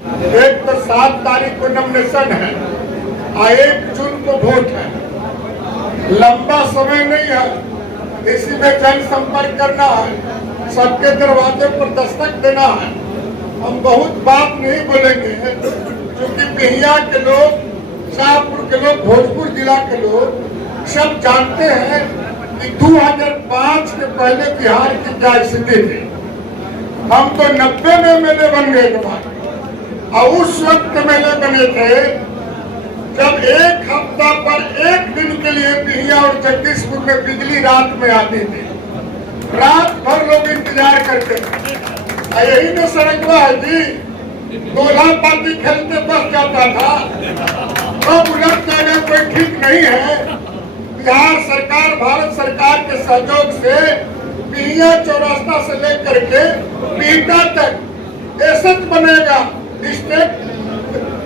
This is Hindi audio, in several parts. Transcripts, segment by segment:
एक तो 7 तारीख को नॉमिनेशन है और 1 जून को वोट है। लंबा समय नहीं है, इसी में जनसंपर्क करना है, सबके दरवाजे पर दस्तक देना है। हम बहुत बात नहीं बोलेंगे क्योंकि बिहिया के लोग, शाहपुर के लोग, भोजपुर जिला के लोग सब जानते हैं कि 2005 के पहले बिहार की क्या स्थिति थी। हम तो 90 में एमएलए बन गए थे और उस वक्त एमएलए बने थे जब एक हफ्ता पर 1 दिन के लिए बिहिया और जगदीशपुर में बिजली रात में आती थी। रात भर लोग इंतजार करते थे। यही तो सड़कवा है जी, गोला पाती खेलते बस जाता था। अब उलट जाना कोई ठीक नहीं है। बिहार सरकार, भारत सरकार के सहयोग से बिहिया चौरास्ता से लेकर के बीटा तक एसएच बनेगा, स्टेट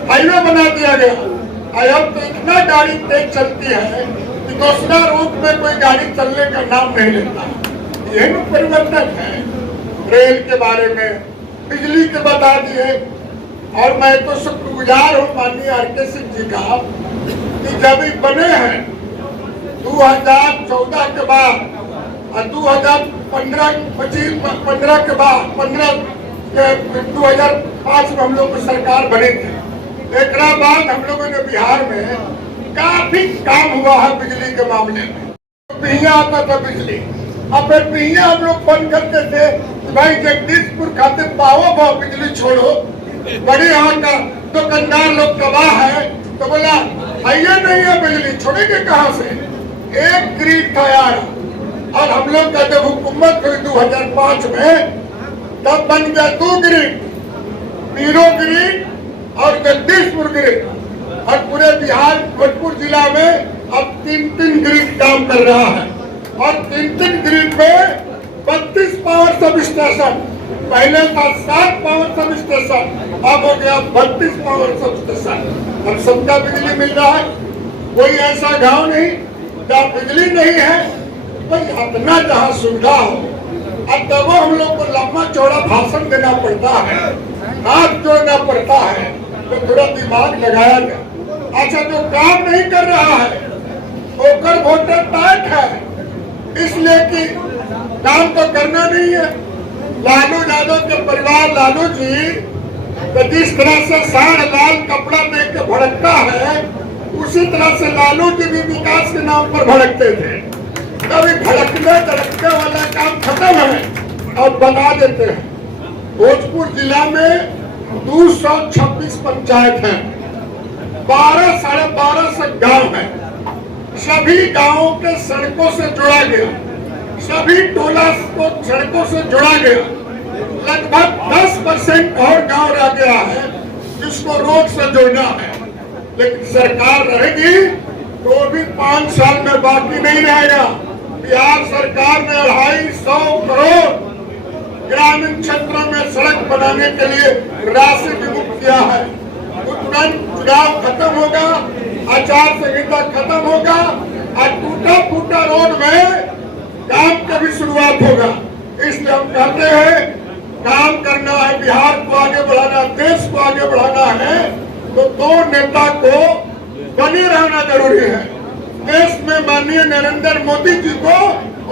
हाईवे बना दिया गया। अब तो इतना गाड़ी तेज चलती है कि दूसरा रूट में कोई गाड़ी चलने का नाम नहीं लेता। यही परिवर्तन है। रेल के बारे में, बिजली के बता दिए। और मैं तो शुक्रगुजार हूँ माननीय आर.के. सिंह जी का कि जब ये बने हैं 2014 के बाद और 2015 के बाद 2005 में हम लोग की सरकार बनी थी। एक बाद हम लोगों ने बिहार में काफी काम हुआ है बिजली के मामले में। बिहिया आता था बिजली, अब फिर बिहिया हम लोग बंद करते थे भाई जगदीशपुर खाते पाओ बिजली छोड़ो। बड़े यहाँ का दुकानदार लोग तबाह है तो बोला आइए नहीं है बिजली, छोड़ेंगे कहाँ से। एक ग्रिड था यार, और हम लोग का जब हुकूमत हुई 2005 में तब बन गया 2 ग्रिड, पीरो ग्रिड और जगदीशपुर ग्रिड। और पूरे बिहार भोजपुर जिला में अब 3-3 ग्रिड काम कर रहा है। और 3-3 ग्रिड में 32 पावर सब स्टेशन, पहले था 7 पावर सब स्टेशन, अब हो गया 32 पावर सब स्टेशन। हम सबका बिजली मिल रहा है। कोई ऐसा गांव नहीं जहाँ बिजली नहीं है। भाई इतना जहाँ सुविधा हो, अब तब हम लोग को लंबा चौड़ा भाषण देना पड़ता है, हाथ जोड़ना पड़ता है, तो थोड़ा दिमाग लगाया जाए। अच्छा, जो काम नहीं कर रहा है ओकर वोटर टाइट है, इसलिए कि काम तो करना नहीं है। लालू यादव के परिवार, लालू जी तो जिस तरह से साड़ लाल कपड़ा देख के भड़कता है, उसी तरह से लालू जी भी विकास के नाम पर भड़कते थे। कभी भड़कने तड़कने वाला काम खत्म है और बना देते हैं। भोजपुर जिला में 226 पंचायत हैं, 12 साढ़े 1200 गांव हैं। सभी गांवों के सड़कों से जोड़ा गया, सभी टोला को सड़कों से जोड़ा गया। लगभग 10% और गांव रह गया है जिसको रोड से जोड़ना है। लेकिन सरकार रहेगी तो भी 5 साल में बाकी नहीं रहेगा। बिहार सरकार ने 250 करोड़ ग्रामीण क्षेत्रों में सड़क बनाने के लिए राशि विमुक्त किया है। तुरंत चुनाव खत्म होगा, आचार संहिता खत्म होगा और टूटा फूटा रोड में काम की भी शुरुआत होगा। इसलिए हम कहते हैं काम करना है, बिहार को आगे बढ़ाना, देश को आगे बढ़ाना है तो 2 नेता को बने रहना जरूरी है। देश में माननीय नरेंद्र मोदी जी को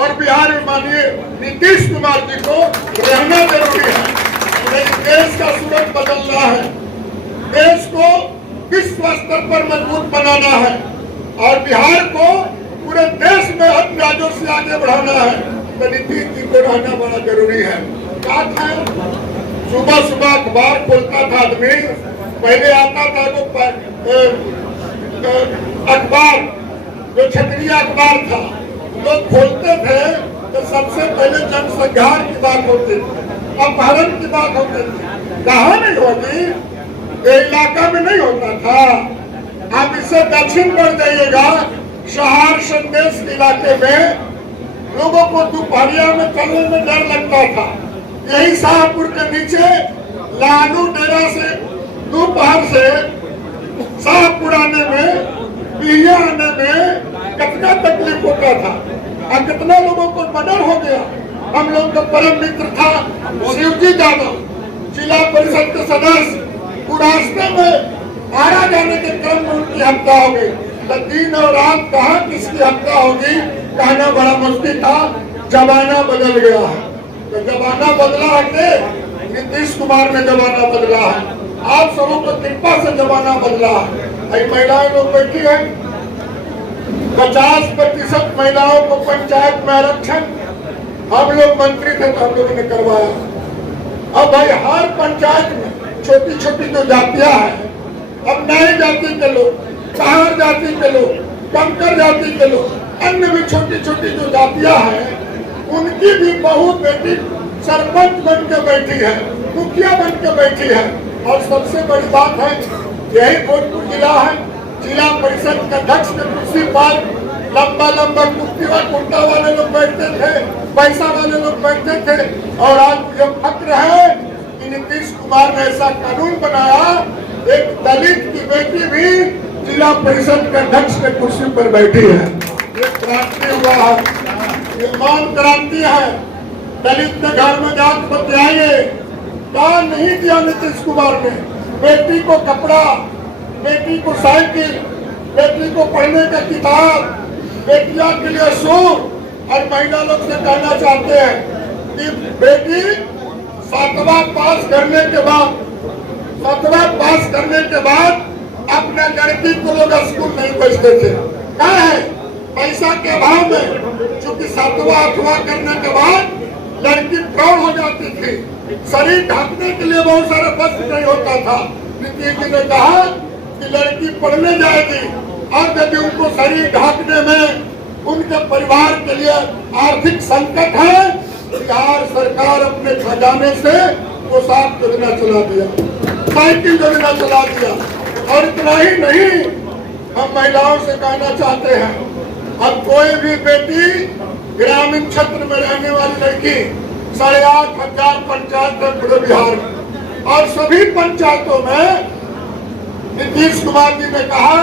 और बिहार में माननीय नीतीश कुमार जी को रहना जरूरी है। लेकिन देश का सूरत बदलना है, देश को विश्व स्तर पर मजबूत बनाना है और बिहार को पूरे देश में अन्य राज्यों से आगे बढ़ाना है तो नीतीश जी को रहना बड़ा जरूरी है। क्या था, सुबह सुबह अखबार खोलता था आदमी, पहले आता था वो अखबार जो क्षेत्रीय अखबार था, लोग खोलते थे तो सबसे पहले जनसंहार की बात होती थी, अपहरण की बात होती थी। कहाँ नहीं होती, ये इलाका में नहीं होता था। आप इससे दक्षिण बढ़ जाइएगा, शहर संदेश के इलाके में लोगों को दोपहरिया में चलने में डर लगता था। यही शाहपुर के नीचे लालू डेरा से दोपहर से शाहपुर आने में, बिहिया आने में कितना तकलीफ होता था और कितना लोगों को मर्डर हो गया। हम लोग का परम मित्र था शिवजी यादव, जिला परिषद के सदस्य, वो रास्ते में आरा जाने के क्रम में उनकी हत्या हो गई। तो दिन और रात कहा किसकी हत्या होगी, कहना बड़ा मुश्किल था। जमाना बदल गया है, तो जमाना बदला है कि नीतीश कुमार ने जमाना बदला है। आप सबों को कृपा से जमाना बदला है। महिलाएं लोग बैठी है, 50% महिलाओं को पंचायत में आरक्षण, हम लोग मंत्री थे तो हम लोगों ने करवाया। अब भाई हर पंचायत में छोटी छोटी जो जातियां हैं, अब नए जाति के लोग, कहार जाति के लोग, कंकर जाति के लोग, अन्य भी छोटी छोटी जो जातियां हैं, उनकी भी बहू बेटी सरपंच बन के बैठी है, मुखिया बन के बैठी है। और सबसे बड़ी बात है, यही भोजपुर जिला है, जिला परिषद के अध्यक्ष के कुर्सी पर लंबा लंबा कुर्ता वाले लोग बैठते थे, पैसा वाले लोग बैठते थे। और आज मुझे फक्र है कि नीतीश कुमार ने ऐसा कानून बनाया, एक दलित की बेटी भी जिला परिषद के अध्यक्ष के कुर्सी पर बैठी है। ये क्रांति हुआ है, ये मान क्रांति है। दलित के घर में जात बतियाइए, कहा नहीं दिया नीतीश कुमार ने। बेटी को कपड़ा, बेटी को साइकिल, बेटी को पढ़ने का किताब, बेटियां के लिए सूट। और महिला लोग से कहना चाहते हैं कि बेटी 7वां पास करने के बाद अपने लड़की को लोग स्कूल नहीं भेजते थे। क्या है, पैसा के अभाव में, चूंकि 7वां 8वां करने के बाद लड़की प्रौढ़ हो जाती थी, शरीर ढकने के लिए बहुत सारा वस्त्र नहीं होता था। नीतीश जी ने कहा कि लड़की पढ़ने जाएगी और यदि उनको शरीर ढकने में उनके परिवार के लिए आर्थिक संकट है, बिहार सरकार अपने खजाने से पोशाक योजना चला दिया, साइकिल योजना चला दिया। और इतना ही नहीं, हम महिलाओं से कहना चाहते हैं, अब कोई भी बेटी ग्रामीण क्षेत्र में रहने वाली लड़की 8,500 पंचायत है पूरे बिहार में, और सभी पंचायतों में नीतीश कुमार जी ने कहा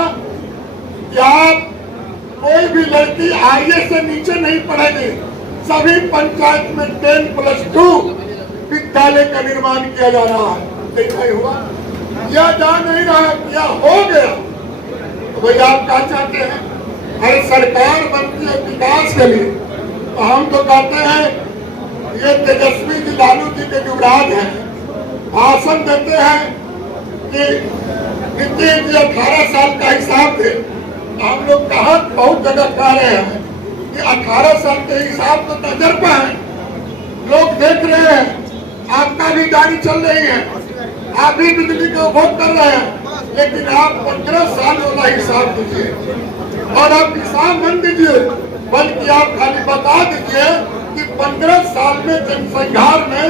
कि आप कोई भी लड़की आईए से नीचे नहीं पढ़ेगी। सभी पंचायत में 10+2 विद्यालय का निर्माण किया जा रहा है। देखा ही हुआ, यह जा नहीं रहा, क्या हो गया। तो भाई आप क्या चाहते हैं, अरे सरकार बनती है विकास के लिए, तो हम तो कहते हैं ये तेजस्वी जी लालू जी के युवराज हैं, भाषण देते हैं कि नीतीश जी 18 साल का हिसाब दे। हम लोग कहा बहुत जगह कह रहे हैं कि 18 साल के हिसाब तो तजर्बा है, लोग देख रहे हैं, आपका भी गाड़ी चल रही है, आप भी बिजली का उपभोग कर रहे हैं, लेकिन आप 15 साल वाला हिसाब दीजिए। और आप हिसाब मत दीजिए, बल्कि आप खाली बता दीजिए कि 15 साल में जनसंहार में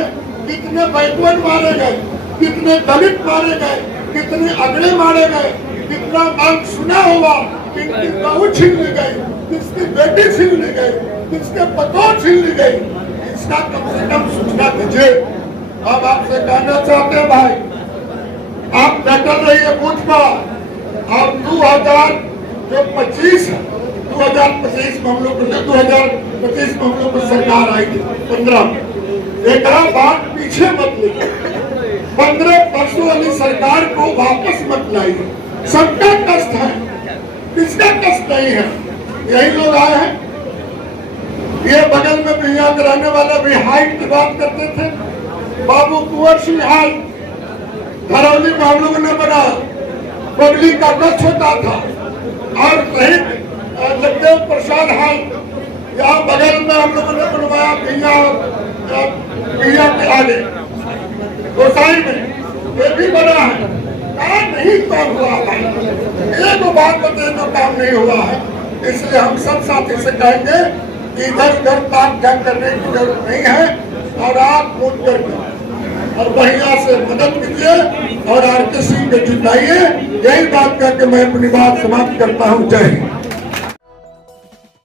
कितने बैकवर्ड मारे गए, कितने दलित मारे गए, कितने अगड़े मारे गए, कितना नाम सुना होगा, किसकी बहू छीन ली गई, किसकी बेटी छीन ली गई, किसके पतों छीन ली गई, इसका कम से कम सूचना दीजिए। अब आपसे कहना चाहते हैं भाई, आप डटल रहिए बूथ पर। और 2025 में हम लोग 2025 में हम लोग को सरकार आई थी 15 में, एक बात पीछे मत लीजिए। 15 वर्षों वाली सरकार को वापस मत लाइए। सबका कष्ट है, किसका कष्ट नहीं है। यही लोग आए हैं, ये बगल में भी यहाँ रहने वाला भी हाइट की बात करते थे, बाबू कुंवर सिंह हाइट धरौली में हम लोगों ने बना, बगली का कष्ट होता था। और शहीद जगदेव प्रसाद हाइट यहाँ बगल में हम लोगों ने बनवाया, भैया के आगे गोसाई में, ये भी बना है। काम नहीं काम हुआ भाई, एक बात बताए तो काम नहीं हुआ है। इसलिए हम सब साथी से कहेंगे कि इधर उधर ताक झाक करने की जरूरत नहीं है, और आप वोट करके और बढ़िया से मदद कीजिए और आरके सिंह को जिताइए। यही बात करके मैं अपनी बात समाप्त करता हूँ। जय हिंद।